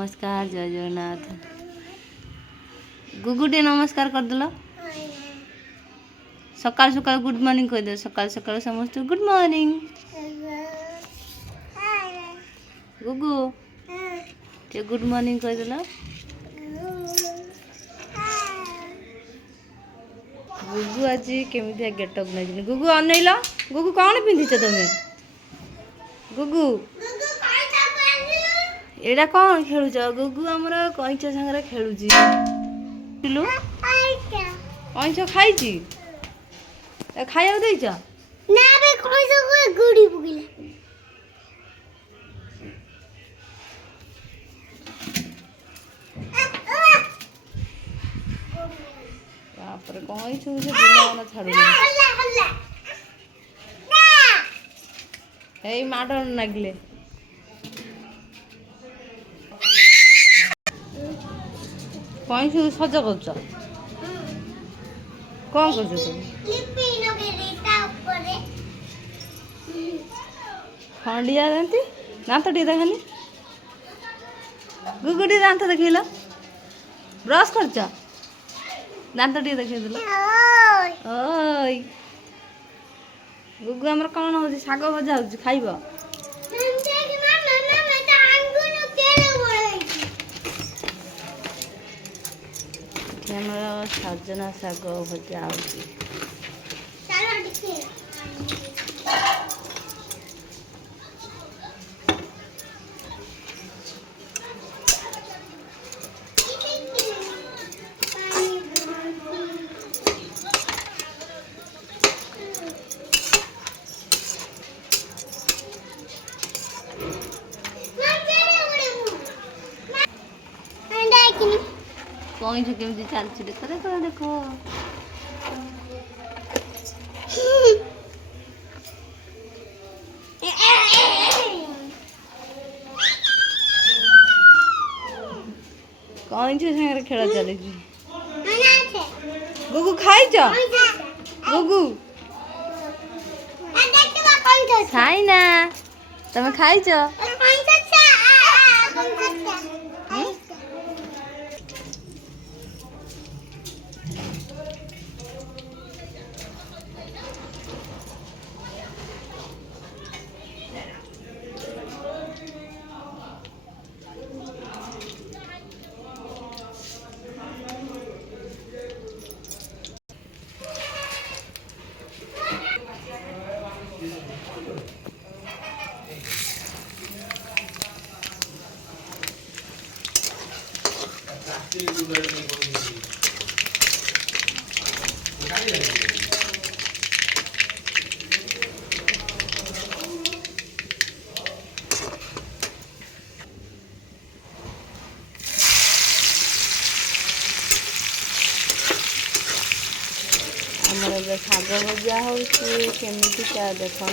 नमस्कार जय जगन्नाथ। गुगुटे नमस्कार करदेल सकाल सकाल गुड मॉर्निंग कह दे। सकाल सकाल समस्त गुड मॉर्निंग गुगु टे गुड मॉर्निंग कह देल। गुगु आज केमितिया गेटअप नहीं गुगु अनैल गुगु कौन पिंधिच तमें गुगु एटा कौन खेलुच गुगु आमर कईच सागर खेलुची कईच खाई खाया देच ना बे कईच को गुड़ी बुगिला बाप रे कईच से बिना मन छाड़ू ए माडर नागले कईच सज कर कौन कर खंडिया दांती दांत टे देखानी गुगुटी दांत देखल ब्रश कर दांत टे देखेल ओय गुगु आमर कौन हो शाग भजा हो खाइब आमर सजना शाग भजा हो कहीं केमी चलती देखो देखो देखो कहीं सागर खेल चली गुगु खाई गुगु खाई ना तमें खाई आमर शाग भजा होमिका देखु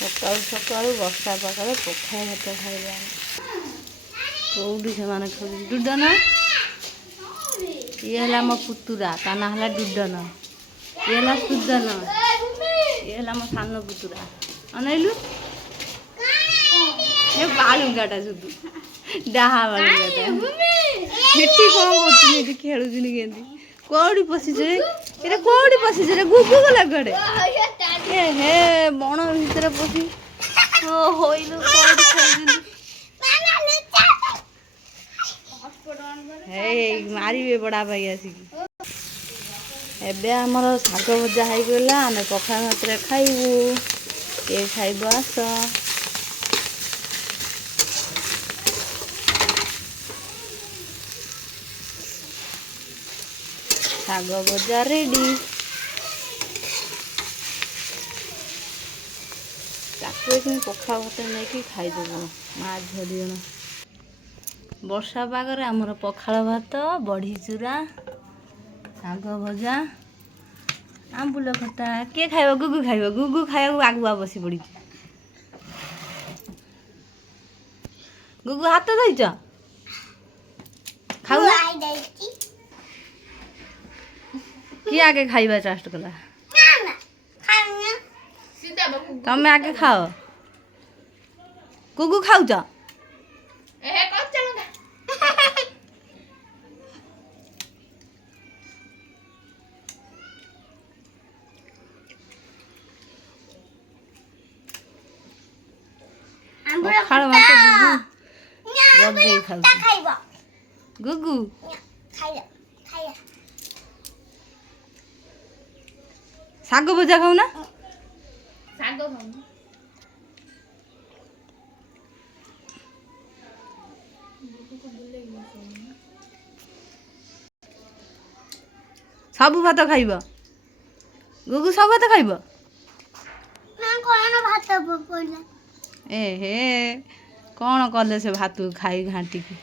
सकाल सकाल वर्षा पाखे पखाल भात खाइबा कौटी से खाऊ डुडन ये है मो पुतुरा ता ना है डुडन ये है सुदन ये है मो सान पुतुरा अनैलु ये बालुगाटा सुधु डाहा बालुगाटा हेटी कौन कर खेलुनी केंदी कौड़ी पशिचे ये कौड़ी पशिचे गुगु गला गड़े ए हे बण भीतर पशि होइलु कौड़ी खेलुनी हे मारिबे बड़ा भाई आसिकी एबे हमर शाग भजा हो गला आमे पखाल भात खाइबू ये खाइब आस ଶାଗ ଭଜା ରେଡ଼ି। ତାକୁ ଏଠି ପଖାଳ ଭାତ ନେଇକି ଖାଇଦେବୁ ମା ଝିଅ ଦି ଜଣ। ବର୍ଷା ପାଗରେ ଆମର ପଖାଳ ଭାତ, ବଢ଼ି ଚୁରା, ଶାଗ ଭଜା, ଆମ୍ବୁଲ ଖଟା। କିଏ ଖାଇବ? ଗୁଗୁ ଖାଇବ। ଗୁଗୁ ଖାଇବାକୁ ଆଗୁଆ ବସି ପଡ଼ିଛି। ଗୁଗୁ ହାତ ଧୋଇଛ? ଖାଉ କିଏ ଆଗେ ଖାଇବା ଚାଷ୍ଟ କଲା? ତମେ ଆଗେ ଖାଅ। ଗୁଗୁ ଖାଉଛ? ପଖାଳ ଭାତ ଗୁଗୁ ଗଦେଇ ଖାଉଛି। ଗୁଗୁ ଶାଗ ଭଜା ଖାଉନା? ସବୁ ଭାତ ଖାଇବ? ଗୁଗୁ ସବୁ ଭାତ ଖାଇବ? ଏ ହେ କ'ଣ କଲେ ସେ ଭାତକୁ ଖାଇ ଘାଣ୍ଟିକି?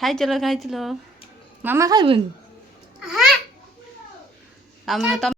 ଖାଇଚଲ ମାମା ଖାଇବନି? ତମେ